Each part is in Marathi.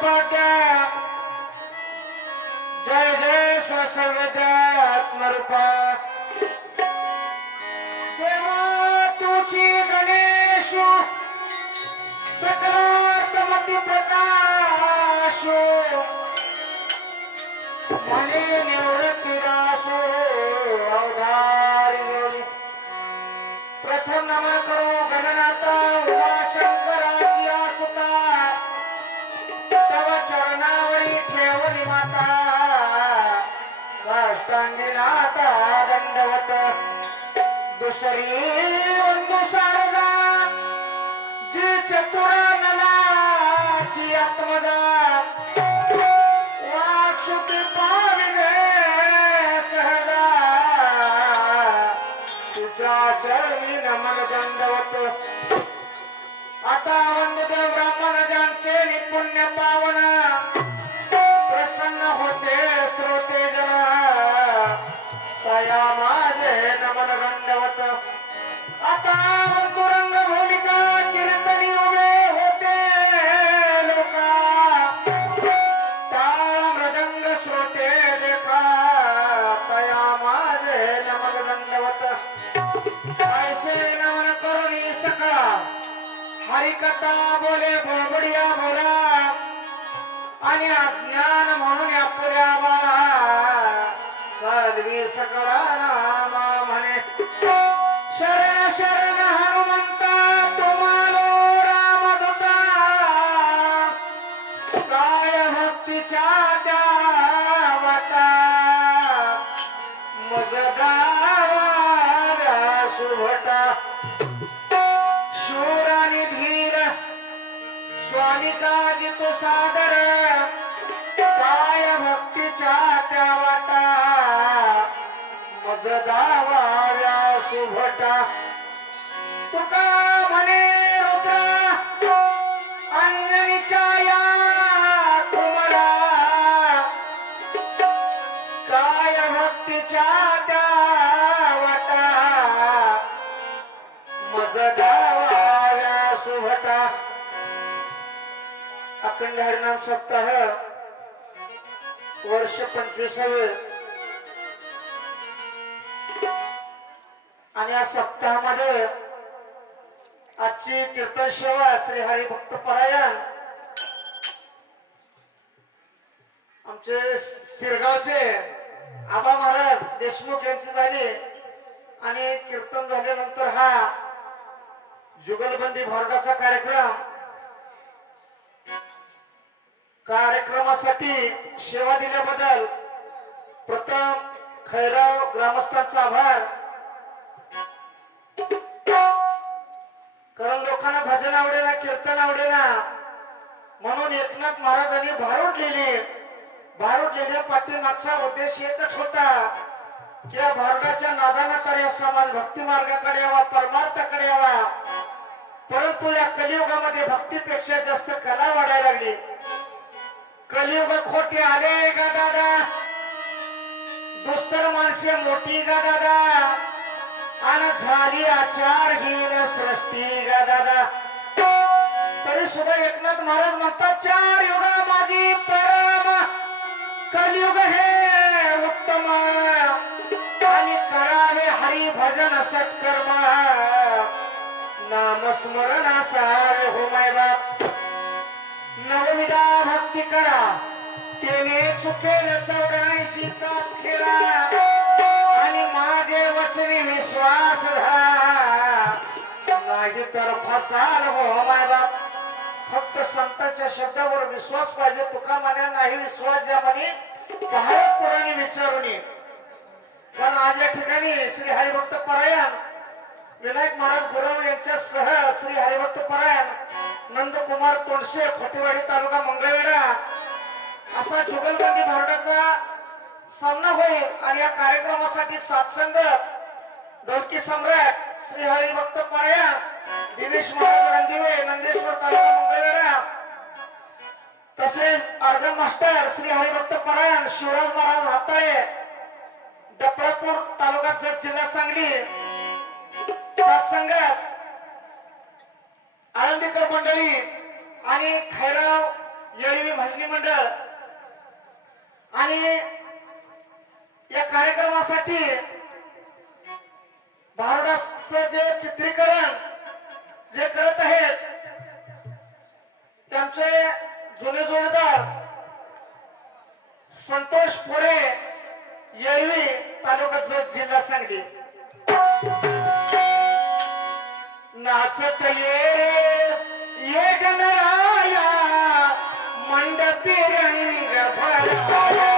ઉપાધ્યાય જય જય સ્વસર્વદા આત્મરૂપા તેમાં તુચી ગણેશુ સકલાર્થમતિ પ્રકાશો મને નિવૃત્તિ રાસો અવધારી પ્રથમ નમન કરો. काष्टांगी नाथा दंडवत दुसरी माझे नमन आता भूमिका कीर्तनी उभे होते लोका. टाळ मृदंग श्रोते देखा. तया माझे नमन दंडवत ऐसे नमन करुणी सका हरिकथा बोले बोबडिया बोला. आणि अज्ञान म्हणून शूर आणि धीर स्वामी काजी तो सादर काय भक्तीच्या त्या वाटा मज दावा सुभटा. पिंड हरिनाम सप्ताह वर्ष पंचवीसावे. आणि या सप्ताहामध्ये आजची कीर्तन सेवा श्री हरिभक्त परायण आमचे शिरगावचे आबा महाराज देशमुख यांची झाली. आणि कीर्तन झाल्यानंतर हा जुगलबंदी भोरडाचा कार्यक्रम कार्यक्रमासाठी सेवा दिल्याबद्दल प्रथम खैराव ग्रामस्थांचा आभार. कारण लोकांना भजन आवडेना कीर्तन आवडेना म्हणून एकनाथ महाराजांनी भारूड लिहिले. भारूड लिहिल्या पाठीमागचा उद्देश एकच होता की या भारुडाच्या नादाना तर या समाज भक्ती मार्गाकडे यावा परमार्थाकडे यावा. परंतु या कलियुगामध्ये भक्तीपेक्षा जास्त कला वाढायला लागली. कलियुग खोटे आले का दादा. दुस्तर माणसे मोठी का दादा. आणि झाली आचारहीन सृष्टी का दादा. तरी सुद्धा एकनाथ महाराज म्हणतात चार युगा माझी परम कलियुग हे उत्तम. आणि करावे हरी भजन सत्कर्म. नामस्मरण नामस्मरणासार हो माय बाप नवविधा भक्ती करा. त्याने चुकेल चौऱ्याऐंशीचा खेळा आणि माझे वचनी विश्वास नाही तर फसाल हो, हो माय बाप फक्त संतांच्या शब्दावर विश्वास पाहिजे. तुका म्हणे नाही विश्वास ज्या म्हणे. भारत पुराणे विचारून ये. कारण आज या ठिकाणी श्री हरिभक्त परायण विनायक महाराज गुरव यांच्या सह श्री हरिभक्त परायण नंदकुमार तोडशे फटेवाडी तालुका मंगळवेढा. असा जुगलबंदी भारताचा सामना होईल आणि या कार्यक्रमासाठी सातसंग डोलकी सम्राट श्री हरिभक्त पाया दिनेश महाराज रणदिवे नंदेश्वर तालुका मंगळवेढा. तसेच अर्ध मास्टर श्री हरिभक्त परायण शिवराज महाराज हाताळे डपळापूर तालुक्याचे जिल्हा सांगली. सत्संगात आनंदीकर मंडळी आणि खैराव येळवी भजनी मंडळ. आणि या कार्यक्रमासाठी भारताचं जे चित्रीकरण जे करत आहेत त्यांचे जुने जोडदार संतोष पोरे येळवी तालुका जत जिल्हा सांगली. नाचत ये रे गणराया मंडपी रंग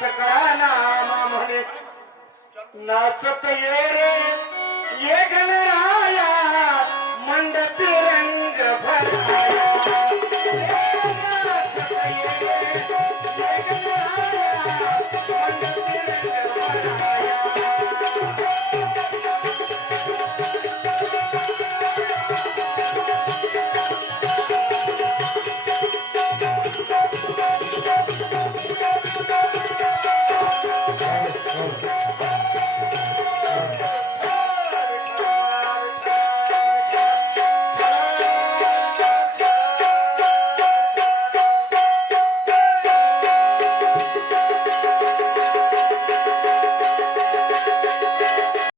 सकळा नामा म्हणे. नाचत ये रे ये गणरा